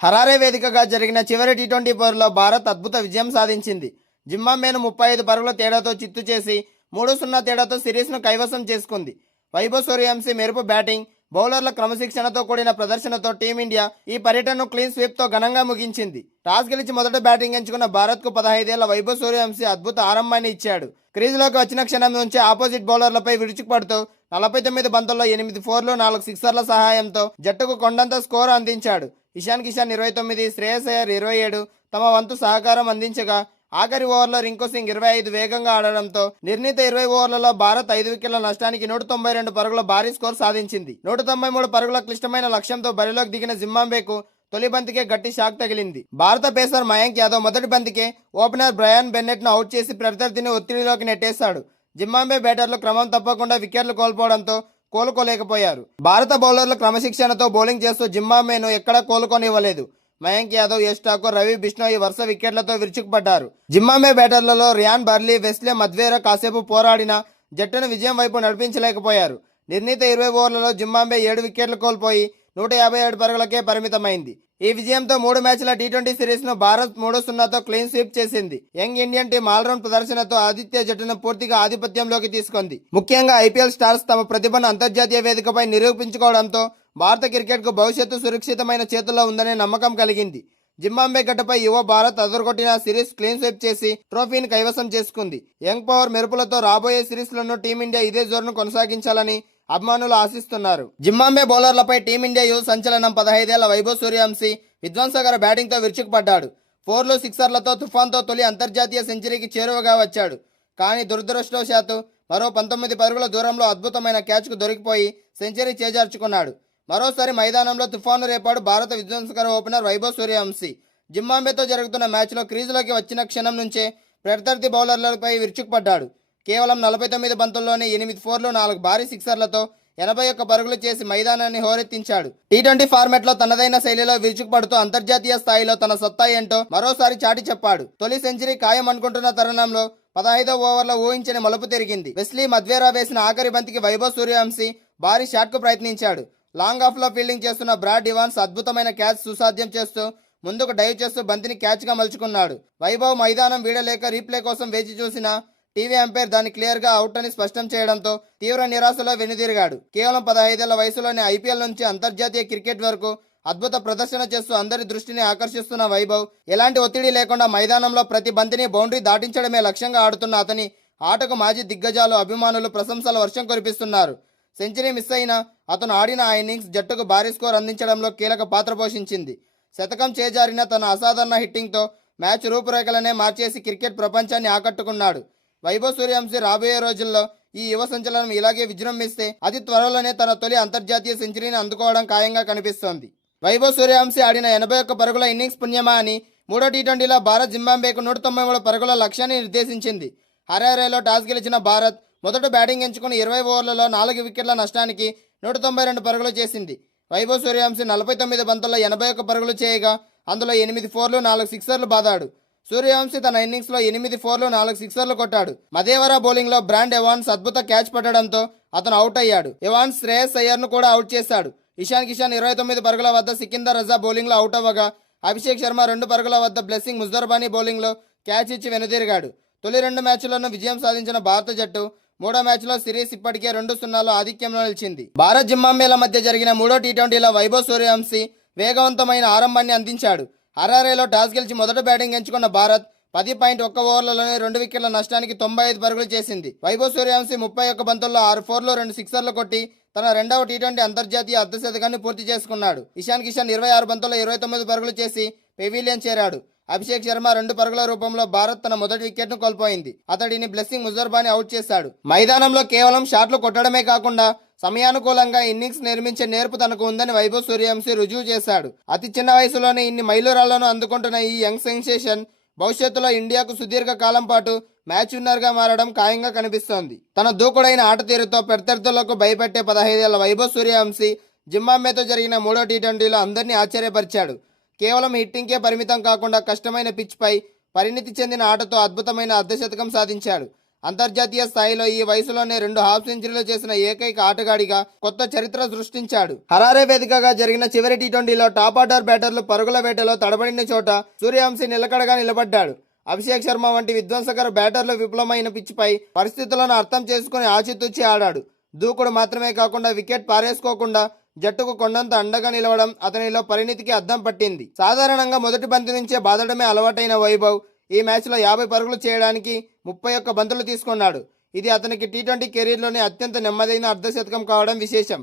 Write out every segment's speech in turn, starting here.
Harare వేదికగా జరిగిన చివరి టీ20 పోరులో భారత్ అద్భుత విజయం సాధించింది. జింబాబ్వేను 35 పరుగుల తేడాతో చిత్తు చేసి 3-0 తేడాతో సిరీస్ను కైవసం చేసుకుంది. వైభవ్ సూర్యవంశీ మెరుపు బ్యాటింగ్, బౌలర్ల క్రమశిక్షణతో కూడిన ప్రదర్శనతో టీమిండియా ఈ పర్యటనను క్లీన్ స్వీప్తో ఘనంగా ముగించింది. టాస్ గెలిచి మొదట బ్యాటింగ్ ఎంచుకున్న భారత్కు 15 ఏళ్ల వైభవ్ సూర్యవంశీ అద్భుత ఆరంభాన్ని ఇచ్చాడు. క్రీజులోకి వచ్చిన క్షణం నుంచి ఆపోజిట్ బౌలర్లపై విరుచుకుపడుతూ 49 బంతుల్లో 8 ఫోర్లు 4 సిక్సర్ల సహాయంతో జట్టుకు కొండంత స్కోరు అందించాడు. ఇషాన్ కిషాన్ 29, శ్రేయస్ అయ్యర్ 27 తమ వంతు సహకారం అందించగా ఆఖరి ఓవర్లో రింకు సింగ్ 25 వేగంగా ఆడడంతో నిర్ణీత 20 ఓవర్లలో భారత్ 5 వికెట్ల నష్టానికి 192 పరుగుల భారీ స్కోర్ సాధించింది. 193 పరుగుల క్లిష్టమైన లక్ష్యంతో బరిలోకి దిగిన జింబాబ్వేకు తొలి బంతికే గట్టి షాక్ తగిలింది. భారత పేసర్ మయాంక్ యాదవ్ మొదటి బంతికే ఓపెనర్ బ్రయాన్ బెన్నెట్ ను అవుట్ చేసి ప్రత్యర్థిని ఒత్తిడిలోకి నెట్టేశాడు. జింబాబ్వే బ్యాటర్లు క్రమం తప్పకుండా వికెట్లు కోల్పోవడంతో కోలుకోలేకపోయారు. భారత బౌలర్లు క్రమశిక్షణతో బౌలింగ్ చేస్తూ జింబాబ్వేను ఎక్కడా కోలుకోనివ్వలేదు. మయాంక్ యాదవ్, యష్ ఠాకూర్, రవి బిష్ణోయ్ వరుస వికెట్లతో విరుచుకుపడ్డారు. జింబాబ్వే బ్యాటర్లలో రియాన్ బర్లీ, వెస్లే మధ్వేరా కాసేపు పోరాడినా జట్టును విజయం వైపు నడిపించలేకపోయారు. నిర్ణీత 20 ఓవర్లలో జింబాబ్వే 7 వికెట్లు కోల్పోయి 157 పరుగులకే పరిమితమైంది. ఈ విజయంతో 3 మ్యాచ్ల టీ20 సిరీస్ ను భారత్ 3-0తో క్లీన్ స్వీప్ చేసింది. యంగ్ ఇండియన్ టీం ఆల్రౌండ్ ప్రదర్శనతో ఆతిథ్య జట్టును పూర్తిగా ఆధిపత్యంలోకి తీసుకుంది. ముఖ్యంగా ఐపీఎల్ స్టార్స్ తమ ప్రతిభను అంతర్జాతీయ వేదికపై నిరూపించుకోవడంతో భారత క్రికెట్కు భవిష్యత్తు సురక్షితమైన చేతుల్లో ఉందనే నమ్మకం కలిగింది. జింబాబ్వే గడ్డపై యువ భారత్ అదరగొట్టిన సిరీస్ క్లీన్ స్వీప్ చేసి ట్రోఫీని కైవసం చేసుకుంది. యంగ్ పవర్ మెరుపులతో రాబోయే సిరీస్లను టీమిండియా ఇదే జోరును కొనసాగించాలని అభిమానులు ఆశిస్తున్నారు. జింబాబ్వే బౌలర్లపై టీమిండియా యువ సంచలనం 15 ఏళ్ల వైభవ్ సూర్యవంశీ విధ్వంసకర బ్యాటింగ్తో విరుచుకుపడ్డాడు. 4లు 6ర్లతో తుఫాన్తో తొలి అంతర్జాతీయ సెంచరీకి చేరువగా వచ్చాడు. కానీ దురదృష్టవశాత్తు మరో 19 పరుగుల దూరంలో అద్భుతమైన క్యాచ్కు దొరికిపోయి సెంచరీ చేజార్చుకున్నాడు. మరోసారి మైదానంలో తుఫాను రేపాడు భారత విధ్వంసకర ఓపెనర్ వైభవ్ సూర్యవంశీ. జింబాబ్వేతో జరుగుతున్న మ్యాచ్లో క్రీజులోకి వచ్చిన క్షణం నుంచే ప్రత్యర్థి బౌలర్లపై విరుచుకుపడ్డాడు. కేవలం 49 బంతుల్లోనే 8 ఫోర్లు 4 భారీ సిక్సర్లతో 81 పరుగులు చేసి మైదానాన్ని హోరెత్తించాడు. టీ20 ఫార్మాట్లో తనదైన శైలిలో విరుచుకుపడుతూ అంతర్జాతీయ స్థాయిలో తన సత్తా ఏంటో మరోసారి చాటి చెప్పాడు. తొలి సెంచరీ ఖాయం అనుకుంటున్న తరుణంలో 15వ ఓవర్లో ఊహించని మలుపు తిరిగింది. వెస్లీ మధ్వేరా వేసిన ఆఖరి బంతికి వైభవ్ సూర్యవంశీ భారీ షాట్కు ప్రయత్నించాడు. లాంగ్ ఆఫ్ లో ఫీల్డింగ్ చేస్తున్న బ్రాడ్ ఇవాన్స్ అద్భుతమైన క్యాచ్ సుసాధ్యం చేస్తూ ముందుకు డైవ్ చేస్తూ బంతిని క్యాచ్ గా మలుచుకున్నాడు. వైభవ్ మైదానం వీడలేక రీప్లే కోసం వేచి చూసిన టీవీ అంపైర్ దాన్ని క్లియర్ గా అవుట్ అని స్పష్టం చేయడంతో తీవ్ర నిరాశలో వెనుదిరిగాడు. కేవలం 15 ఏళ్ల వయసులోనే ఐపీఎల్ నుంచి అంతర్జాతీయ క్రికెట్ వరకు అద్భుత ప్రదర్శన చేస్తూ అందరి దృష్టిని ఆకర్షిస్తున్న వైభవ్ ఎలాంటి ఒత్తిడి లేకుండా మైదానంలో ప్రతి బంతిని బౌండరీ దాటించడమే లక్ష్యంగా ఆడుతున్న అతని ఆటకు మాజీ దిగ్గజాలు అభిమానులు ప్రశంసల వర్షం కురిపిస్తున్నారు. సెంచరీ మిస్ అయినా అతను ఆడిన ఆ ఇన్నింగ్స్ జట్టుకు భారీ స్కోర్ అందించడంలో కీలక పాత్ర పోషించింది. శతకం చేజారిన తన అసాధారణ హిట్టింగ్తో మ్యాచ్ రూపురేఖలనే మార్చేసి క్రికెట్ ప్రపంచాన్ని ఆకట్టుకున్నాడు. వైభవ్ సూర్యవంశీ రాబోయే రోజుల్లో ఈ యువ సంచలనం ఇలాగే విజృంభిస్తే అతి త్వరలోనే తన తొలి అంతర్జాతీయ సెంచరీని అందుకోవడం ఖాయంగా కనిపిస్తోంది. వైభవ్ సూర్యవంశీ ఆడిన 81 పరుగుల ఇన్నింగ్స్ పుణ్యమా అని మూడో టీ20లో భారత్ జింబాబ్వేకు 193 పరుగుల లక్ష్యాన్ని నిర్దేశించింది. హరారేలో టాస్ గెలిచిన భారత్ మొదట బ్యాటింగ్ ఎంచుకుని 20 ఓవర్లలో 4 వికెట్ల నష్టానికి 192 పరుగులు చేసింది. వైభవ్ సూర్యవంశీ 49 బంతుల్లో 81 పరుగులు చేయగా అందులో 8 ఫోర్లు 4 సిక్సర్లు బాదాడు. సూర్యవంశీ తన ఇన్నింగ్స్లో 8 ఫోర్లు 4 సిక్సర్లు కొట్టాడు. మదేవరా బౌలింగ్లో బ్రాండ్ ఎవాన్స్ అద్భుత క్యాచ్ పట్టడంతో అతను అవుట్ అయ్యాడు. ఎవాన్స్ శ్రేయస్ అయ్యర్ను కూడా అవుట్ చేశాడు. ఇషాన్ కిషాన్ 29 పరుగుల వద్ద సికిందర్ రజా బౌలింగ్లో అవుట్ అవ్వగా అభిషేక్ శర్మ 2 పరుగుల వద్ద బ్లెస్సింగ్ ముజ్దర్బానీ బౌలింగ్లో క్యాచ్ ఇచ్చి వెనుదిరిగాడు. తొలి 2 మ్యాచ్ల్లోనూ విజయం సాధించిన భారత జట్టు మూడో మ్యాచ్లో సిరీస్ ఇప్పటికే 2-0 ఆధిక్యంలో నిలిచింది. భారత్ జింబాబ్వేల మధ్య జరిగిన మూడో టీ20లో వైభవ్ సూర్యవంశీ వేగవంతమైన ఆరంభాన్ని అందించాడు. హరారేలో టాస్ గెలిచి మొదట బ్యాటింగ్ ఎంచుకున్న భారత్ 10.1 ఓవర్లలోనే 2 వికెట్ల నష్టానికి 95 పరుగులు చేసింది. వైభవ్ సూర్యవంశీ 31 బంతుల్లో 6 ఫోర్లు 2 సిక్సర్లు కొట్టి తన రెండవ టీ20 అంతర్జాతీయ అర్ధ శతకాన్ని పూర్తి చేసుకున్నాడు. ఇషాన్ కిషాన్ 26 బంతుల్లో 29 పరుగులు చేసి పెవిలియన్ చేరాడు. అభిషేక్ శర్మ 2 పరుగుల రూపంలో భారత్ తన మొదటి వికెట్ను కోల్పోయింది. అతడిని బ్లెస్సింగ్ ముజర్బానీ అవుట్ చేశాడు. మైదానంలో కేవలం షాట్లు కొట్టడమే కాకుండా సమయానుకూలంగా ఇన్నింగ్స్ నిర్మించే నేర్పు తనకు ఉందని వైభవ్ సూర్యవంశీ రుజువు చేశాడు. అతి చిన్న వయసులోనే ఇన్ని మైలురాళ్లను అందుకుంటున్న ఈ యంగ్ సెన్సేషన్ భవిష్యత్తులో ఇండియాకు సుదీర్ఘ కాలం పాటు మ్యాచ్ విన్నర్గా మారడం ఖాయంగా కనిపిస్తోంది. తన దూకుడైన ఆట తీరుతో ప్రత్యర్థులకు భయపెట్టే 15 ఏళ్ల వైభవ్ సూర్యవంశీ జింబాబ్వేతో జరిగిన మూడో టీ20లో అందరినీ ఆశ్చర్యపరిచాడు. కేవలం హిట్టింగ్కే పరిమితం కాకుండా కష్టమైన పిచ్పై పరిణితి చెందిన ఆటతో అద్భుతమైన అర్ధశతకం సాధించాడు. అంతర్జాతీయ స్థాయిలో ఈ వయసులోనే 2 హాఫ్ సెంచరీలు చేసిన ఏకైక ఆటగాడిగా కొత్త చరిత్ర సృష్టించాడు. హరారే వేదికగా జరిగిన చివరి టీ20లో టాప్ ఆర్డర్ బ్యాటర్లు పరుగుల వేటలో తడబడిన చోట సూర్యవంశీ నిలకడగా నిలబడ్డాడు. అభిషేక్ శర్మ వంటి విధ్వంసకర బ్యాటర్లు విఫలమైన పిచ్చిపై పరిస్థితులను అర్థం చేసుకుని ఆచితూచి ఆడాడు. దూకుడు మాత్రమే కాకుండా వికెట్ పారేసుకోకుండా జట్టుకు కొండంత అండగా నిలవడం అతనిలో పరిణితికి అద్దం పట్టింది. సాధారణంగా మొదటి బంతి నుంచే బాదడమే అలవాటైన వైభవ్ ఈ మ్యాచ్లో 50 పరుగులు చేయడానికి 31 బంతులు తీసుకున్నాడు. ఇది అతనికి టీ20 కెరీర్లోనే అత్యంత నెమ్మదైన అర్ధశతకం కావడం విశేషం.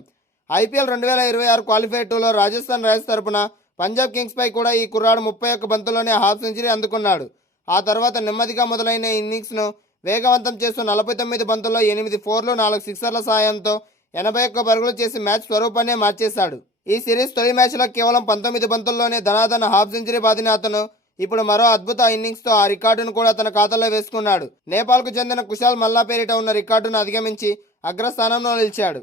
ఐపీఎల్ 2026 క్వాలిఫైర్ 2లో రాజస్థాన్ రాయల్స్ తరపున పంజాబ్ కింగ్స్పై కూడా ఈ కుర్రాడు 31 బంతుల్లోనే హాఫ్ సెంచరీ అందుకున్నాడు. ఆ తర్వాత నెమ్మదిగా మొదలైన ఇన్నింగ్స్ను వేగవంతం చేస్తూ 49 బంతుల్లో 8 ఫోర్లు 4 సిక్సర్ల సాయంతో 81 పరుగులు చేసి మ్యాచ్ స్వరూపాన్నే మార్చేశాడు. ఈ సిరీస్ తొలి మ్యాచ్లో కేవలం 19 బంతుల్లోనే ధనాధన హాఫ్ సెంచరీ బాదిన అతను ఇప్పుడు మరో అద్భుత ఇన్నింగ్స్తో ఆ రికార్డును కూడా తన ఖాతాలో వేసుకున్నాడు. నేపాల్కు చెందిన కుశాల్ మల్లా పేరిట ఉన్న రికార్డును అధిగమించి అగ్రస్థానంలో నిలిచాడు.